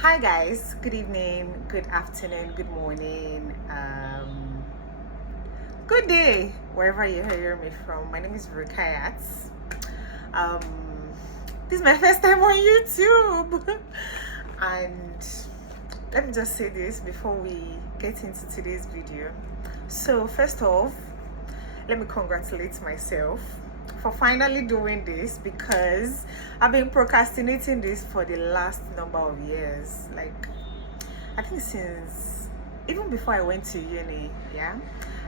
Hi guys, good evening, good afternoon, good morning, good day, wherever you hear me from. My name is Rukayat. Um, this is my first time on YouTube, and let me just say this before we get into today's video. So first off, let me congratulate myself for finally doing this, because I've been procrastinating this for the last number of years. Like, I think since even before I went to uni, yeah,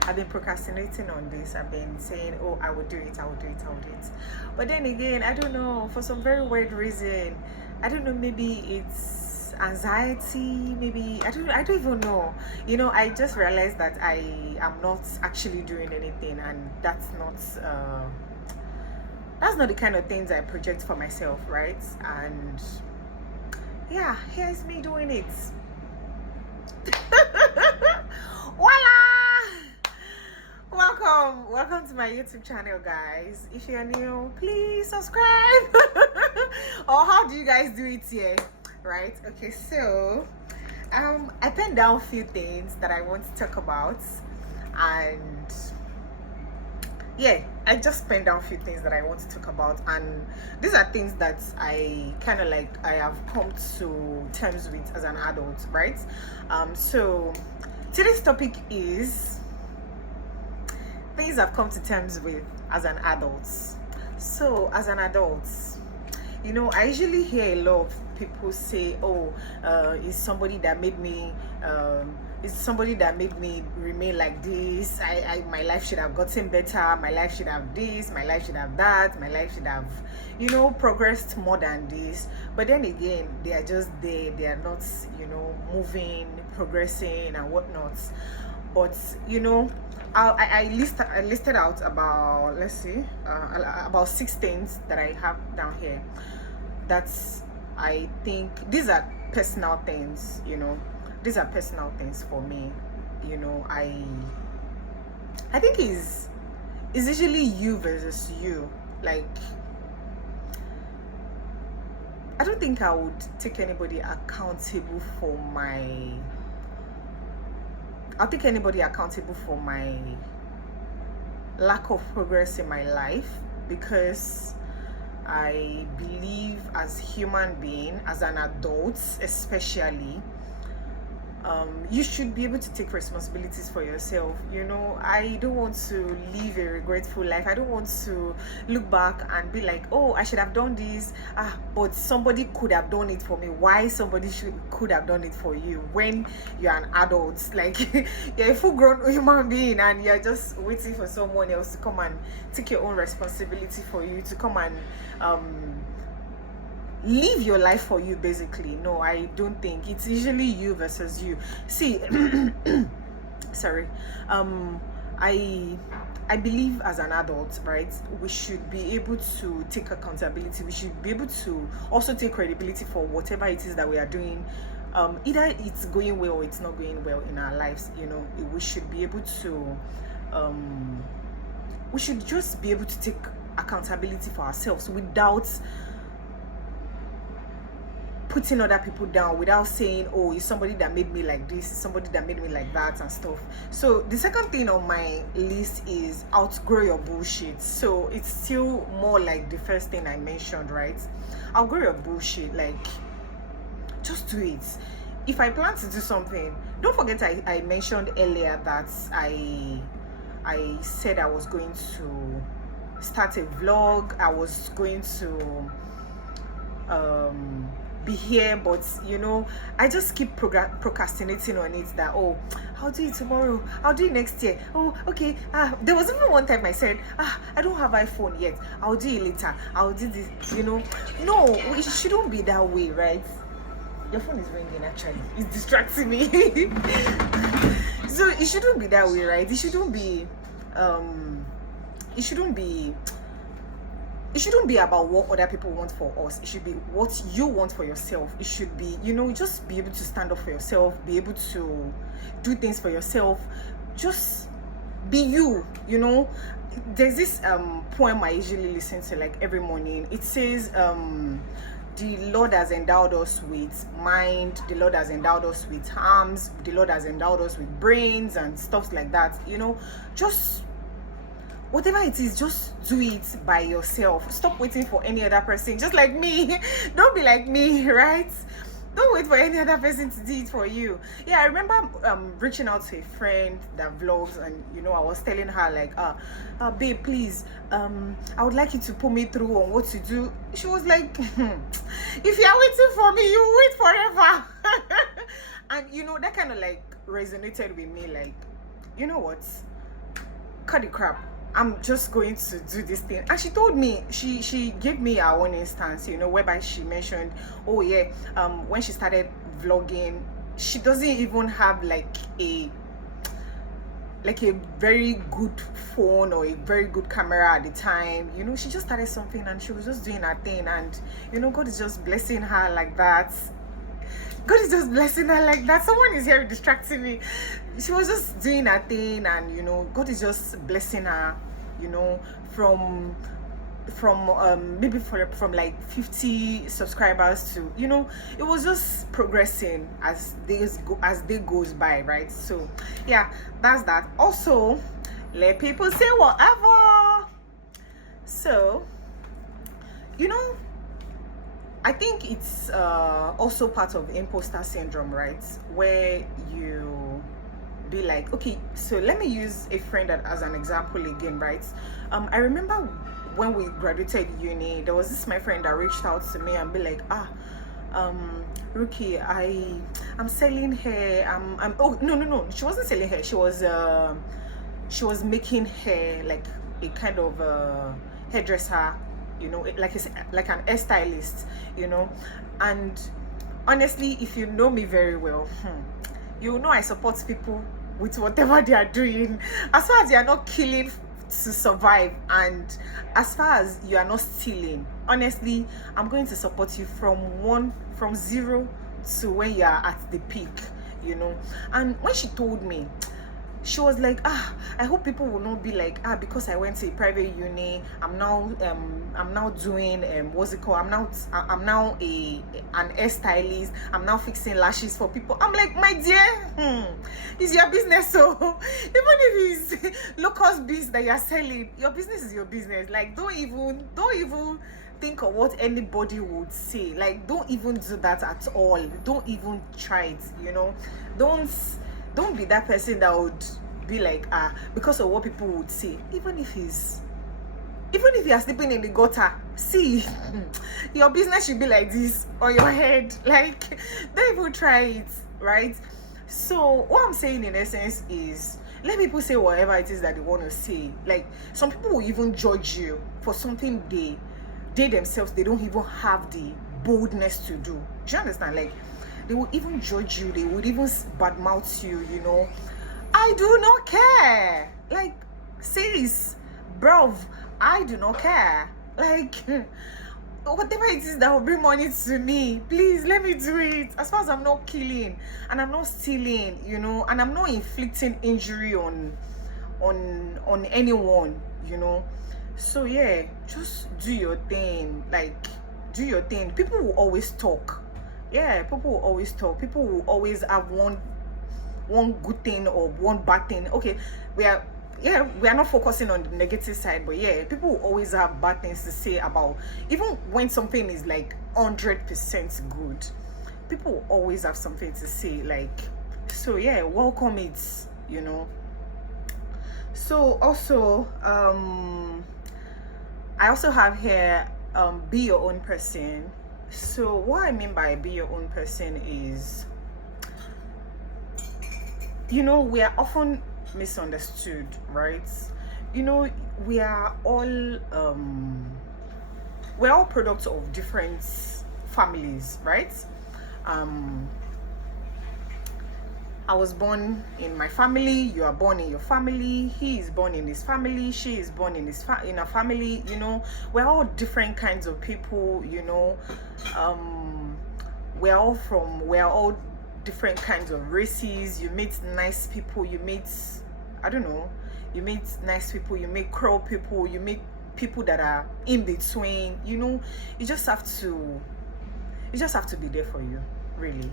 I've been procrastinating on this. I've been saying, oh, I will do it, I will do it, I will do it. But then again, I don't know, for some very weird reason, I don't know, maybe it's anxiety, maybe I don't even know. I just realized that I am not actually doing anything, and that's not the kind of things I project for myself, right? And yeah, here's me doing it. Voila! Welcome to my YouTube channel, guys. If you're new, please subscribe. Or how do you guys do it here? Right? Okay, so I penned down a few things that I want to talk about, and yeah, I just penned down a few things that I want to talk about, and these are things that I kind of like I have come to terms with as an adult, right? So today's topic is things I've come to terms with as an adult. So as an adult, I usually hear a lot of people say, oh, it's somebody that made me remain like this. My life should have gotten better. My life should have this. My life should have that. My life should have, progressed more than this. But then again, they are just there. They are not, moving, progressing, and whatnot. But I listed out about, let's see, about 6 things that I have down here. That's, I think these are personal things. These are personal things for me. I think it's usually you versus you. Like, I don't think I would take anybody accountable for my lack of progress in my life, because I believe as human being, as an adult especially, you should be able to take responsibilities for yourself. I don't want to live a regretful life. I don't want to look back and be like, oh, I should have done this, but somebody could have done it for me. Why somebody could have done it for you when you're an adult? Like, you're a full-grown human being, and you're just waiting for someone else to come and take your own responsibility for you, to come and live your life for you, basically. No, I don't think. It's usually you versus you. See, sorry, I believe as an adult, right, we should be able to take accountability. We should be able to also take credibility for whatever it is that we are doing. Either it's going well or it's not going well in our lives. We should be able to we should just be able to take accountability for ourselves without putting other people down, without saying, oh, it's somebody that made me like this, it's somebody that made me like that, and stuff. So the second thing on my list is outgrow your bullshit. So it's still more like the first thing I mentioned, right? Outgrow your bullshit. Like, just do it. If I plan to do something, don't forget I mentioned earlier that I said I was going to start a vlog. I was going to be here, but I just keep procrastinating on it. That, oh, I'll do it tomorrow, I'll do it next year. Oh, okay. There was even one time I said, I don't have iPhone yet, I'll do it later, I'll do this. No, it shouldn't be that way, right? Your phone is ringing, actually, it's distracting me. So it shouldn't be that way, right? It shouldn't be about what other people want for us. It should be what you want for yourself. It should be, just be able to stand up for yourself, be able to do things for yourself. Just be you. There's this poem I usually listen to, like, every morning. It says, the Lord has endowed us with mind, the Lord has endowed us with arms, the Lord has endowed us with brains and stuff like that. Just whatever it is, just do it by yourself. Stop waiting for any other person, just like me. Don't be like me, right? Don't wait for any other person to do it for you. Yeah, I remember reaching out to a friend that vlogs, and I was telling her like, babe, please, I would like you to put me through on what to do. She was like, if you are waiting for me, you wait forever. And that kind of like resonated with me. Like, you know what? Cut the crap. I'm just going to do this thing. And she told me, she gave me her own instance, whereby she mentioned, oh yeah, when she started vlogging, she doesn't even have like a very good phone or a very good camera at the time. She just started something and she was just doing her thing, and God is just blessing her like that. God is just blessing her like that. Someone is here distracting me. She was just doing her thing, and God is just blessing her, from maybe from like 50 subscribers to, it was just progressing as day goes by, right? So yeah, that's that. Also, let people say whatever. So I think it's also part of imposter syndrome, right? Where you be like, okay, so let me use a friend as an example again, right? I remember when we graduated uni, there was this my friend that reached out to me and be like, Ruki, I'm selling hair. Oh no, she wasn't selling hair. She was making hair, like a kind of hairdresser, like an hairstylist, and honestly, if you know me very well, you know I support people with whatever they are doing, as far as they are not killing to survive, and as far as you are not stealing. Honestly, I'm going to support you from zero to when you are at the peak, and when she told me, she was like, I hope people will not be like, because I went to a private uni, I'm now doing what's it called, I'm now an hairstylist, I'm now fixing lashes for people. I'm like, my dear, it's your business. So even if it's low-cost beats that you're selling, your business is your business. Like, don't even think of what anybody would say. Like, don't even do that at all. Don't even try it. Don't be that person that would be like, because of what people would say. Even if you are sleeping in the gutter, see, your business should be like this on your head. Like, don't even try it, right? So what I'm saying in essence is, let people say whatever it is that they want to say. Like, some people will even judge you for something they themselves, they don't even have the boldness to do. Do you understand? Like, they will even judge you, they would even badmouth you, I do not care. Like, sis, bruv, I do not care. Like, whatever it is that will bring money to me, please let me do it. As far as I'm not killing and I'm not stealing, and I'm not inflicting injury on anyone, So yeah, just do your thing. Like, do your thing. People will always talk. Yeah, people will always talk. People will always have one good thing or one bad thing. Okay, we are not focusing on the negative side, but yeah, people will always have bad things to say about, even when something is like 100% good, people will always have something to say. Like, so yeah, welcome it. So also, I also have here, be your own person. So what I mean by be your own person is, we are often misunderstood, right? We are all we're all products of different families, right? I was born in my family, you are born in your family, he is born in his family, she is born in in a family. We're all different kinds of people. We're all different kinds of races. You meet nice people, you meet nice people, you meet cruel people, you meet people that are in between. You just have to you just have to be there for you, really,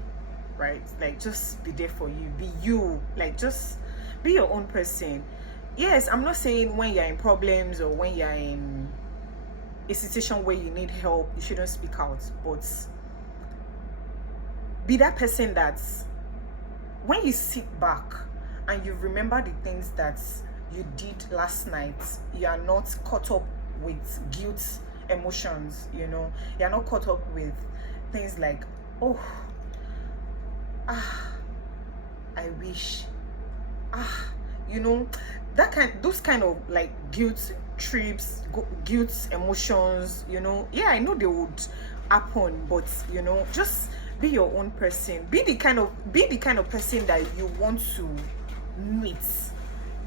right? Like, just be there for you, be you, like, just be your own person. Yes, I'm not saying when you're in problems or when you're in a situation where you need help, you shouldn't speak out, but be that person that when you sit back and you remember the things that you did last night, you are not caught up with guilt emotions, you know. You're not caught up with things like, oh, I wish, you know, those kind of like guilt trips, guilt emotions, you know. Yeah, I know they would happen, but you know, just be your own person. Be the kind of person that you want to meet,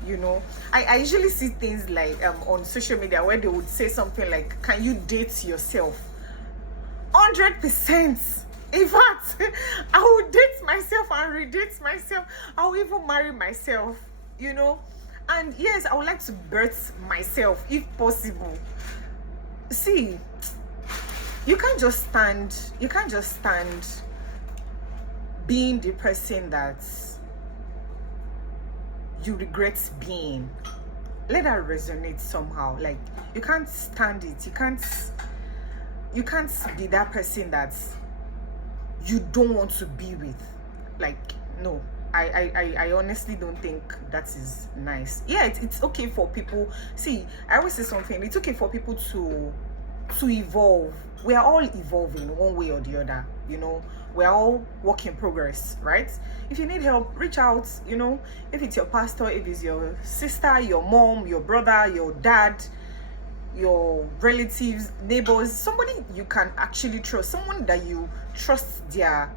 you know. I usually see things like on social media where they would say something like, can you date yourself? 100%. In fact, I will date myself and redate myself. I will even marry myself, you know. And yes, I would like to birth myself if possible. See, you can't just stand being the person that you regret being. Let that resonate somehow. Like, you can't stand it. You can't be that person that you don't want to be with. Like, no. I honestly don't think that is nice. Yeah, it's okay for people. See, I always say something. It's okay for people to evolve. We are all evolving one way or the other, you know. We're all work in progress, right? If you need help, reach out, you know. If it's your pastor, if it's your sister, your mom, your brother, your dad, your relatives, neighbors, somebody you can actually trust, someone that you trust their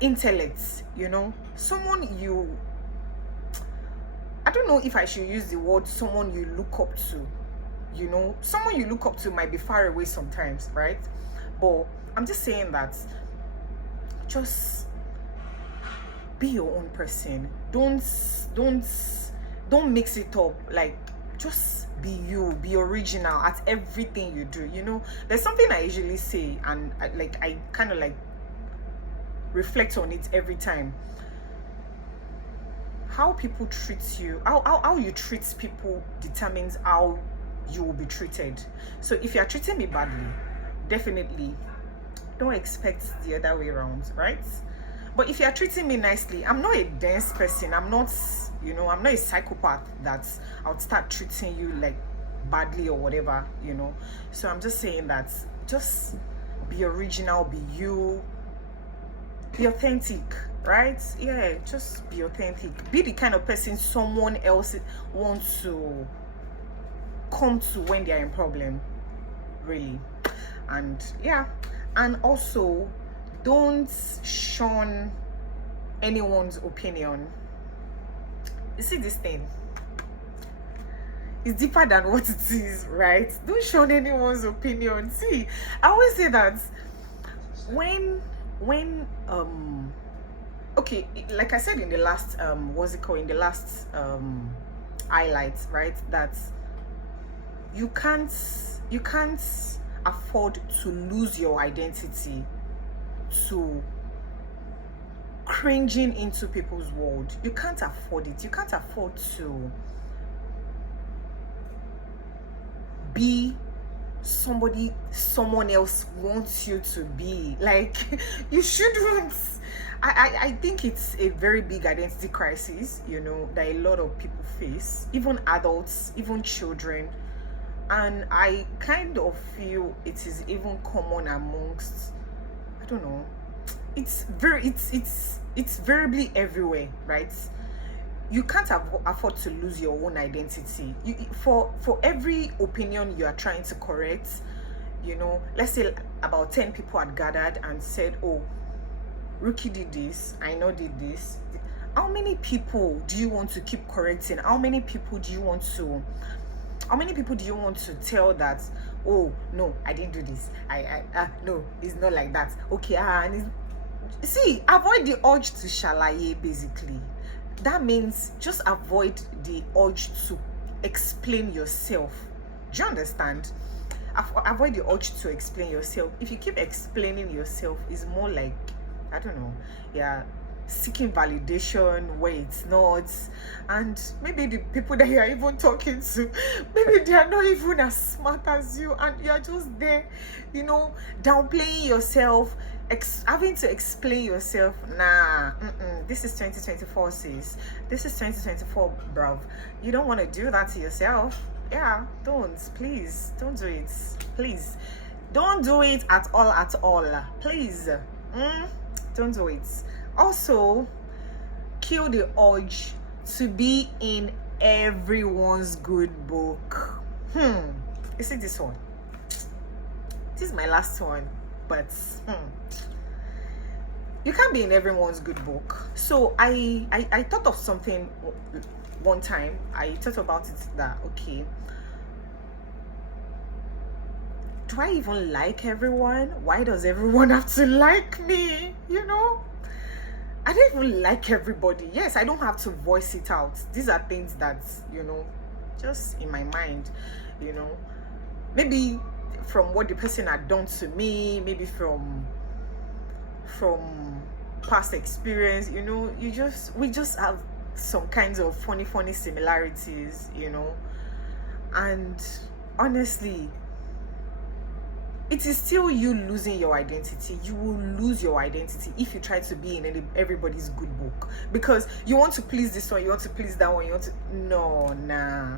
intellect, you know, someone you, I don't know if I should use the word someone you look up to, you know. Someone you look up to might be far away sometimes, right? But I'm just saying that just be your own person. Don't mix it up. Like, just be you, be original at everything you do, you know. There's something I usually say, and I kind of like reflect on it every time. How people treat you, how you treat people determines how you will be treated. So if you are treating me badly, definitely don't expect the other way around, right? But if you are treating me nicely, I'm not a dense person. I'm not, you know, I'm not a psychopath that I would start treating you like badly or whatever, you know. So I'm just saying that just be original, be you, be authentic, right? Yeah, just be authentic. Be the kind of person someone else wants to come to when they're in problem, really. And yeah, and also don't shun anyone's opinion. You see, this thing is deeper than what it is, right? Don't shun anyone's opinion. See, I always say that when okay, like I said in the last in the last highlights, right, that you can't afford to lose your identity to cringing into people's world. You can't afford it. You can't afford to be somebody someone else wants you to be. Like, you shouldn't. I think it's a very big identity crisis, you know, that a lot of people face, even adults, even children. And I kind of feel it is even common amongst, I don't know, it's variably everywhere, right? You can't afford to lose your own identity. For every opinion you are trying to correct, you know, let's say about 10 people had gathered and said, oh, Rookie did this, I know did this. How many people do you want to keep correcting? How many people do you want to tell that, oh no, I didn't do this, no, it's not like that, okay, and see, avoid the urge to shalaye. Basically, that means just avoid the urge to explain yourself. Do you understand? avoid the urge to explain yourself. If you keep explaining yourself, it's more like, I don't know, yeah, seeking validation where it's not. And maybe the people that you're even talking to, maybe they are not even as smart as you, and you're just there, you know, downplaying yourself, having to explain yourself. Nah, this is 2024, sis. This is 2024, bruv. You don't want to do that to yourself. Yeah, please don't do it. Please don't do it at all, please. Don't do it. Also, kill the urge to be in everyone's good book. You see this one? This is my last one, but you can't be in everyone's good book. So I thought of something one time. I thought about it that, okay, do I even like everyone? Why does everyone have to like me? You know, I don't even like everybody. Yes, I don't have to voice it out. These are things that, you know, just in my mind, you know, maybe from what the person had done to me, maybe from past experience, you know, we just have some kinds of funny similarities, you know. And honestly, it is still you losing your identity. You will lose your identity if you try to be in everybody's good book, because you want to please this one, you want to please that one, you want to, no, nah.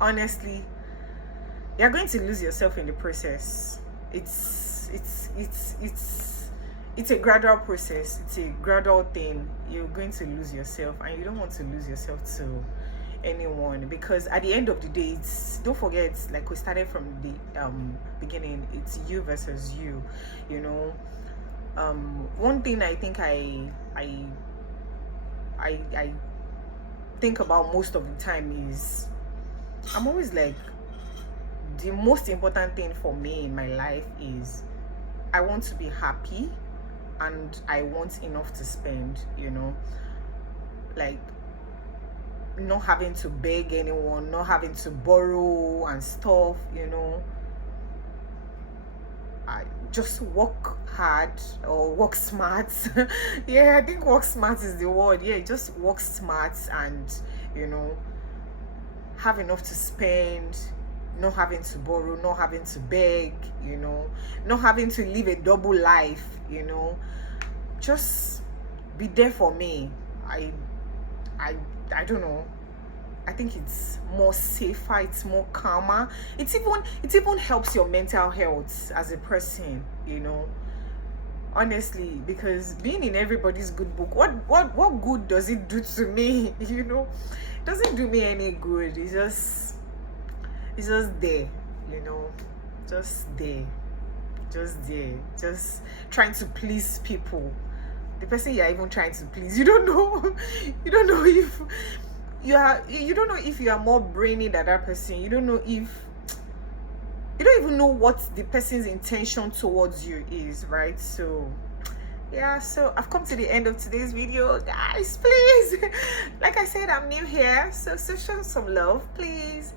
Honestly, you're going to lose yourself in the process. It's a gradual process. It's a gradual thing. You're going to lose yourself, and you don't want to lose yourself to anyone, because at the end of the day, don't forget, like we started from the beginning, it's you versus you, you know. One thing I think I think about most of the time is, I'm always like, the most important thing for me in my life is I want to be happy, and I want enough to spend, you know, like not having to beg anyone, not having to borrow and stuff, you know. I just work hard or work smart. Yeah, I think work smart is the word. Yeah, just work smart, and, you know, have enough to spend, not having to borrow, not having to beg, you know, not having to live a double life, you know. Just be there for me. I don't know. I think it's more safer, it's more calmer. It even helps your mental health as a person, you know. Honestly, because being in everybody's good book, what good does it do to me? You know, it doesn't do me any good. It's just there, you know, just there, just trying to please people. The person you're even trying to please, you don't know if you don't know if you are more brainy than that person. You don't know if you don't even know what the person's intention towards you is, right? So yeah, so I've come to the end of today's video, guys. Please, like I said, I'm new here, so show some love, please.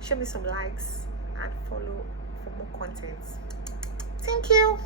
Show me some likes and follow for more content. Thank you.